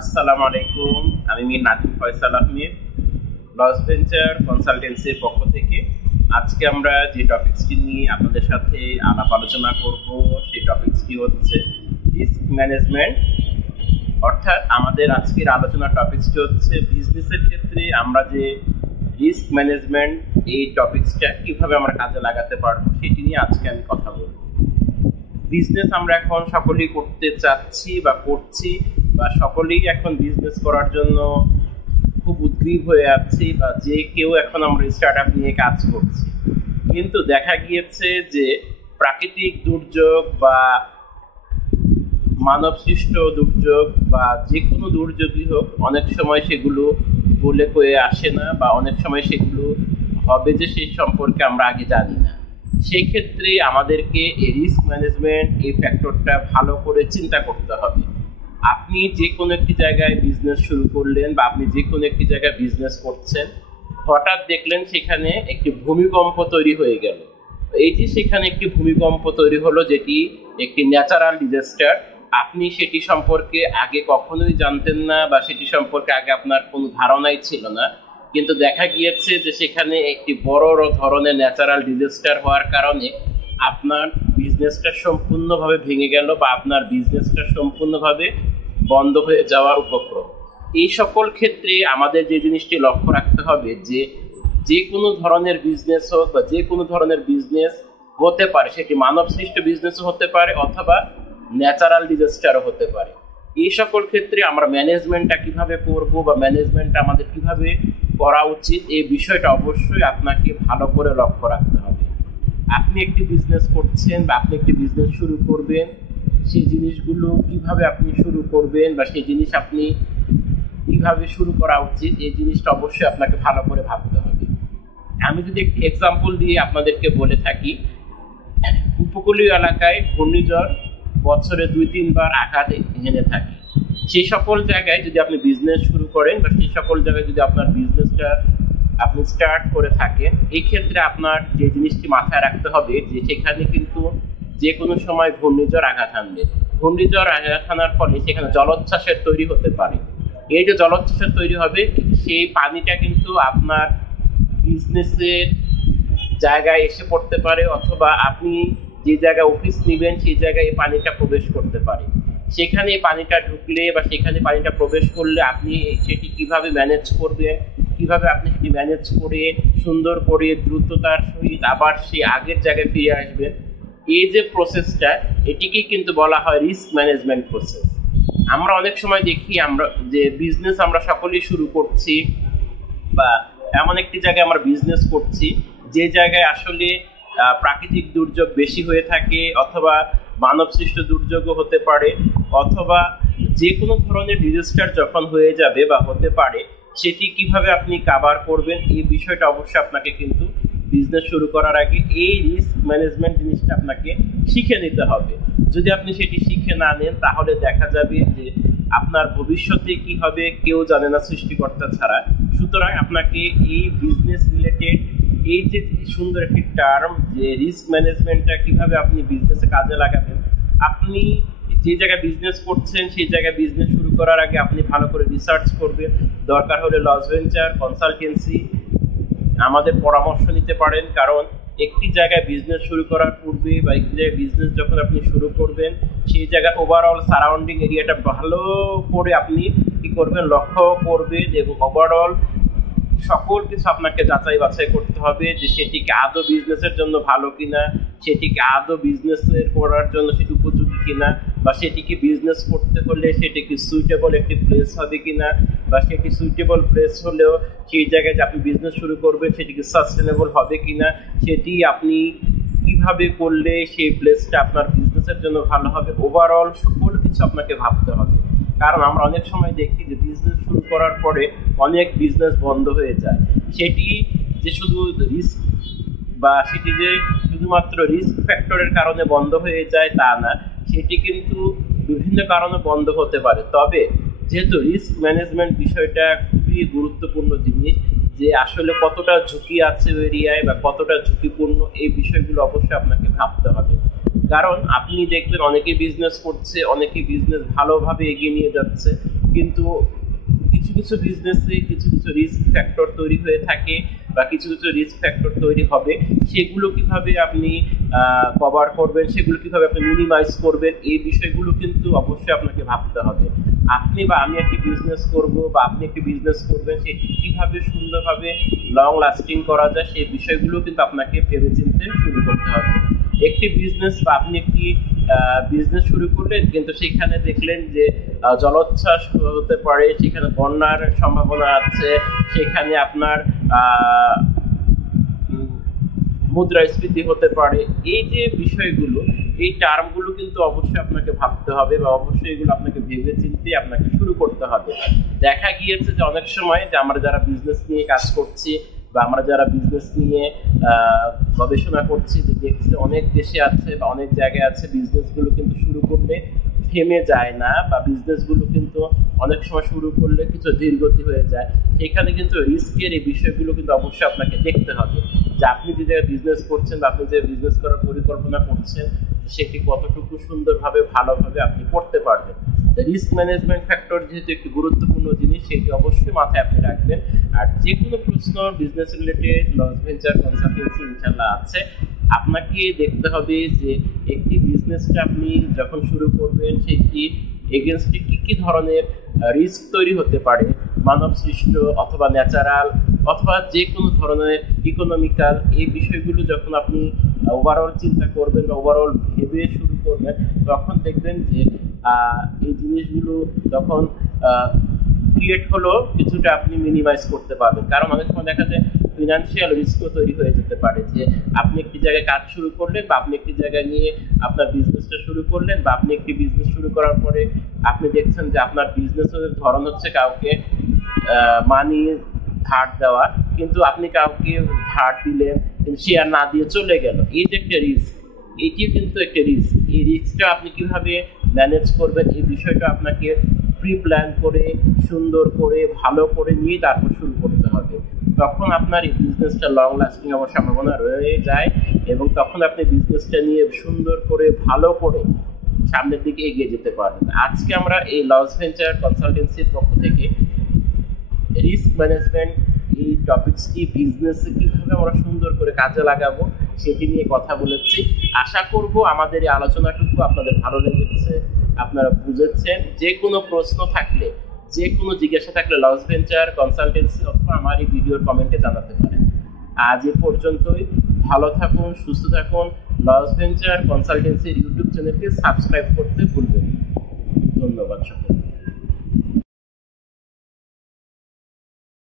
আসসালামু আলাইকুম। আমি মীর নাদিম ফয়সাল আহমেদ, লস ভেঞ্চার কনসালটেন্সির পক্ষ থেকে। আজকে আমরা যে টপিকসটি নিয়ে আপনাদের সাথে আলাপ আলোচনা করব, সেই টপিকসটি হচ্ছে রিস্ক ম্যানেজমেন্ট। অর্থাৎ আমাদের আজকের আলোচনার টপিকসটি হচ্ছে বিজনেসের ক্ষেত্রে আমরা যে রিস্ক ম্যানেজমেন্ট, এই টপিকসটা কিভাবে আমরা কাজে লাগাতে পারবো সেটি নিয়ে আজকে আমি কথা বলবো। বিজনেস আমরা এখন সকলেই করতে চাচ্ছি বা করছি, বা সকলেই এখন বিজনেস করার জন্য খুব উদ্গ্রীব হয়ে আছি, বা যে কেউ এখন আমরা স্টার্ট আপ নিয়ে কাজ করছি। কিন্তু দেখা গিয়েছে যে প্রাকৃতিক দুর্যোগ বা মানব সৃষ্ট দুর্যোগ বা যে কোনো দুর্যোগই হোক, অনেক সময় সেগুলো বলে কয়ে আসে না, বা অনেক সময় সেগুলো হবে যে সেই সম্পর্কে আমরা আগে জানি না। সেই ক্ষেত্রে আমাদেরকে এই রিস্ক ম্যানেজমেন্ট, এই ফ্যাক্টরটা ভালো করে চিন্তা করতে হবে। আপনি যে কোনো একটি জায়গায় বিজনেস শুরু করলেন, বা আপনি যে কোনো একটি জায়গায় বিজনেস করছেন, হঠাৎ দেখলেন সেখানে একটি ভূমিকম্প তৈরি হয়ে গেল। এই যে সেখানে একটি ভূমিকম্প তৈরি হলো, যেটি একটি ন্যাচারাল ডিজাস্টার। আপনি সেটি সম্পর্কে আগে কখনোই জানতেন না, বা সেটি সম্পর্কে আগে আপনার কোনো ধারণাই ছিল না। কিন্তু দেখা গিয়েছে যে সেখানে একটি বড় ধরনের ন্যাচারাল ডিজাস্টার হওয়ার কারণে আপনার বিজনেসটা সম্পূর্ণভাবে ভেঙে গেল, বা আপনার বিজনেসটা সম্পূর্ণভাবে বন্ধ হয়ে যাওয়ার উপক্রম। এই সকল ক্ষেত্রে আমাদের যে জিনিসটি লক্ষ্য রাখতে হবে, যে যে কোনো ধরনের বিজনেস হোক বা যে কোনো ধরনের বিজনেস হতে পারে, সেটি মানব সৃষ্ট বিজনেসও হতে পারে অথবা ন্যাচারাল ডিজাস্টারও হতে পারে। এই সকল ক্ষেত্রে আমরা ম্যানেজমেন্টটা কিভাবে করব, বা ম্যানেজমেন্টটা আমাদের কিভাবে করা উচিত, এই বিষয়টা অবশ্যই আপনাকে ভালো করে লক্ষ্য রাখতে হবে। আপনি একটি বিজনেস করছেন বা আপনি একটি বিজনেস শুরু করবেন, সেই জিনিসগুলো কিভাবে আপনি শুরু করবেন, বা সেই জিনিস আপনি কিভাবে শুরু করা উচিত, এই জিনিসটা অবশ্যই আপনাকে ভালো করে ভাবতে হবে। আমি যদি একটি এক্সাম্পল দিয়ে আপনাদেরকে বলে থাকি, উপকূলীয় এলাকায় ঘূর্ণিঝড় বছরে 2-3 বার আঘাত হেনে থাকে। সেই সকল জায়গায় যদি আপনি বিজনেস শুরু করেন, বা সেই সকল জায়গায় যদি আপনার বিজনেসটা আপনি স্টার্ট করে থাকেন, এই ক্ষেত্রে আপনার যে জিনিসটি মাথায় রাখতে হবে, যে সেখানে কিন্তু যে কোনো সময় ঘূর্ণিঝড় আঘাত হানবে। ঘূর্ণিঝড় আঘাত হানার ফলে সেখানে জলোচ্ছ্বাসের তৈরি হতে পারে। এই যে জলোচ্ছ্বাসের তৈরি হবে, সেই পানিটা কিন্তু আপনার বিজনেসের জায়গায় এসে পড়তে পারে, অথবা আপনি যে জায়গায় অফিস নেবেন সেই জায়গায় এই পানিটা প্রবেশ করতে পারে। সেখানে পানিটা ঢুকলে বা সেখানে পানিটা প্রবেশ করলে আপনি সেটি কিভাবে ম্যানেজ করবেন, কিভাবে আপনি সেটি ম্যানেজ করে সুন্দর করে দ্রুততার সহিত আবার সেই আগের জায়গায় ফিরে আসবেন, এই যে প্রসেসটা, এটিকে কিন্তু বলা হয় রিস্ক ম্যানেজমেন্ট প্রসেস। আমরা অনেক সময় দেখি আমরা যে বিজনেস আমরা সকলেই শুরু করছি, বা এমন একটি জায়গায় আমরা বিজনেস করছি যে জায়গায় আসলে প্রাকৃতিক দুর্যোগ বেশি হয়ে থাকে, অথবা মানব সৃষ্ট দুর্যোগও হতে পারে, অথবা যে কোনো ধরনের ডিজাস্টার যখন হয়ে যাবে বা হতে পারে, সেটি কিভাবে আপনি কাভার করবেন, এই বিষয়টা অবশ্যই আপনাকে কিন্তু বিজনেস শুরু করার আগে এই রিস্ক ম্যানেজমেন্ট জিনিসটা আপনাকে শিখে নিতে হবে। যদি আপনি সেটি শিখে না নেন, তাহলে দেখা যাবে যে আপনার ভবিষ্যতে কি হবে কেউ জানে না সৃষ্টিকর্তা ছাড়া। সুতরাং আপনাকে এই বিজনেস রিলেটেড এই যে সুন্দর একটি টার্ম, যে রিস্ক ম্যানেজমেন্টটা কিভাবে আপনি বিজনেসে কাজে লাগাবেন, আপনি যে জায়গায় বিজনেস করছেন সেই জায়গায় বিজনেস শুরু করার আগে আপনি ভালো করে রিসার্চ করবেন। দরকার হলে লস ভেঞ্চার কনসালটেন্সি আমাদের পরামর্শ নিতে পারেন, কারণ একটি জায়গায় বিজনেস শুরু করার পূর্বে বা একটি জায়গায় বিজনেস যখন আপনি শুরু করবেন, সেই জায়গায় ওভারঅল সারাউন্ডিং এরিয়াটা ভালো করে আপনি কি করবেন, লক্ষ্য করবেন, এবং ওভারঅল সকল কিছু আপনাকে যাচাই বাছাই করতে হবে যে সেটিকে আদৌ বিজনেসের জন্য ভালো কিনা, সেটিকে আদৌ বিজনেসের করার জন্য সেটি উপযোগী কিনা, বা সেটিকে বিজনেস করতে হলে সেটিকে সুইটেবল একটি প্লেস হবে কিনা, বা সেটি সুইটেবল প্লেস হলেও সেই জায়গায় যে আপনি বিজনেস শুরু করবেন সেটিকে সাস্টেনেবল হবে কিনা, সেটি আপনি কিভাবে করলে সেই প্লেসটা আপনার বিজনেসের জন্য ভালো হবে। ওভারঅল সকল কিছু আপনাকে ভাবতে হবে, কারণ আমরা অনেক সময় দেখি যে বিজনেস শুরু করার পরে অনেক বিজনেস বন্ধ হয়ে যায়। সেটি যে শুধু রিস্ক, বা সেটি যে শুধুমাত্র রিস্ক ফ্যাক্টরের কারণে বন্ধ হয়ে যায় তা না, সেটি কিন্তু বিভিন্ন কারণে বন্ধ হতে পারে। তবে যেহেতু রিস্ক ম্যানেজমেন্ট বিষয়টা খুবই গুরুত্বপূর্ণ জিনিস, যে আসলে কতটা ঝুঁকি আছে এরিয়ায় বা কতটা ঝুঁকিপূর্ণ, এই বিষয়গুলো অবশ্যই আপনাকে ভাবতে হবে। কারণ আপনি দেখবেন অনেকেই বিজনেস করছে, অনেকেই বিজনেস ভালোভাবে এগিয়ে নিয়ে যাচ্ছে, কিন্তু কিছু কিছু বিজনেসে কিছু কিছু রিস্ক ফ্যাক্টর তৈরি হয়ে থাকে বা কিছু কিছু রিস্ক ফ্যাক্টর তৈরি হবে, সেগুলো কিভাবে আপনি কভার করবেন, সেগুলো কিভাবে আপনি মিনিমাইজ করবেন, এই বিষয়গুলো কিন্তু অবশ্যই আপনাকে ভাবতে হবে। আপনি বা আমি একটি বিজনেস করব বা আপনি একটি বিজনেস করবেন, সেটি কিভাবে সুন্দরভাবে লং লাস্টিং করা যায় সেই বিষয়গুলো কিন্তু আপনাকে ভেবেচিন্তে শুরু করতে হবে। একটি বিজনেস বা আপনি একটি বিজনেস শুরু করলেন, কিন্তু সেখানে দেখলেন যে জলোচ্ছ্বাস হতে পারে, সেখানে বন্যার সম্ভাবনা আছে, সেখানে আপনার মুদ্রাস্ফীতি হতে পারে, এই যে বিষয়গুলো, এই টার্মগুলো কিন্তু অবশ্যই আপনাকে ভাবতে হবে বা অবশ্যই এগুলো আপনাকে ভেবে চিন্তে আপনাকে শুরু করতে হবে। দেখা গিয়েছে যে অনেক সময় যে আমরা যারা বিজনেস নিয়ে কাজ করছি বা আমরা যারা বিজনেস নিয়ে গবেষণা করছি, যে দেখছি অনেক দেশে আছে বা অনেক জায়গায় আছে বিজনেসগুলো কিন্তু শুরু করলে থেমে যায় না, বা বিজনেসগুলো কিন্তু অনেক সময় শুরু করলে কিছু ধীরগতি হয়ে যায়। সেখানে কিন্তু রিস্কের এই বিষয়গুলো কিন্তু অবশ্যই আপনাকে দেখতে হবে যে আপনি যে জায়গায় বিজনেস করছেন বা আপনি যে বিজনেস করার পরিকল্পনা করছেন সেটি কতটুকু সুন্দরভাবে ভালোভাবে আপনি করতে পারবেন। রিস্ক ম্যানেজমেন্ট ফ্যাক্টর যেহেতু একটি গুরুত্বপূর্ণ জিনিস, সেটি অবশ্যই মাথায় আপনি রাখবেন। আর যে কোনো প্রশ্ন business related loss venture consultancy ইনশাল্লাহ আছে। আপনাকে দেখতে হবে যে একটি বিজনেসটা আপনি যখন শুরু করবেন সেটি এগেনস্টে কি কি ধরনের রিস্ক তৈরি হতে পারে, মানব সৃষ্ট অথবা ন্যাচারাল অথবা যে কোনো ধরনের ইকোনমিক্যাল, এই বিষয়গুলো যখন আপনি ওভারঅল চিন্তা করবেন বা ওভারঅল ভেবে শুরু করবেন, তখন দেখবেন যে এই জিনিসগুলো তখন ক্রিয়েট হলো কিছুটা আপনি মিনিমাইজ করতে পারবেন। কারণ অনেক সময় দেখা যায় ফিনান্সিয়াল রিস্কও তৈরি হয়ে যেতে পারে, যে আপনি একটি জায়গায় কাজ শুরু করলেন বা আপনি একটি জায়গায় নিয়ে আপনার বিজনেসটা শুরু করলেন, বা আপনি একটি বিজনেস শুরু করার পরে আপনি দেখছেন যে আপনার বিজনেসের ধরন হচ্ছে কাউকে মানি ধার দেওয়া, কিন্তু আপনি কাউকে ধার দিলেন কিন্তু সে আর না দিয়ে চলে গেল। এই যে একটা রিস্ক, এটিও কিন্তু একটা রিস্ক। এই রিস্কটা আপনি কিভাবে ম্যানেজ করবেন, এই বিষয়টা আপনাকে প্রি প্ল্যান করে সুন্দর করে ভালো করে নিয়ে তারপর শুরু করতে হবে। তখন আপনার এই বিজনেসটা লং লাস্টিং হওয়ার সম্ভাবনা রয়ে যায়, এবং তখন আপনি বিজনেসটা নিয়ে সুন্দর করে ভালো করে সামনের দিকে এগিয়ে যেতে পারবেন। আজকে আমরা এই লস ভেঞ্চার কনসালটেন্সির পক্ষ থেকে রিস্ক ম্যানেজমেন্ট এই টপিকসটি বিজনেসে কীভাবে আমরা সুন্দর করে কাজে লাগাবো সেটি নিয়ে কথা বলেছি। আশা করব আমাদের এই আলোচনাটুকু আপনাদের ভালো লেগেছে, আপনারা বুঝেছেন। যে কোনো প্রশ্ন থাকলে, যে কোনো জিজ্ঞাসা থাকলে লস ভেঞ্চার কনসালটেন্সি অথবা আমার এই ভিডিওর কমেন্টে জানাতে পারেন। আজ এ পর্যন্তই। ভালো থাকুন, সুস্থ থাকুন। লস ভেঞ্চার কনসালটেন্সির ইউটিউব চ্যানেলকে সাবস্ক্রাইব করতে ভুলবেন না। ধন্যবাদ সকলকে।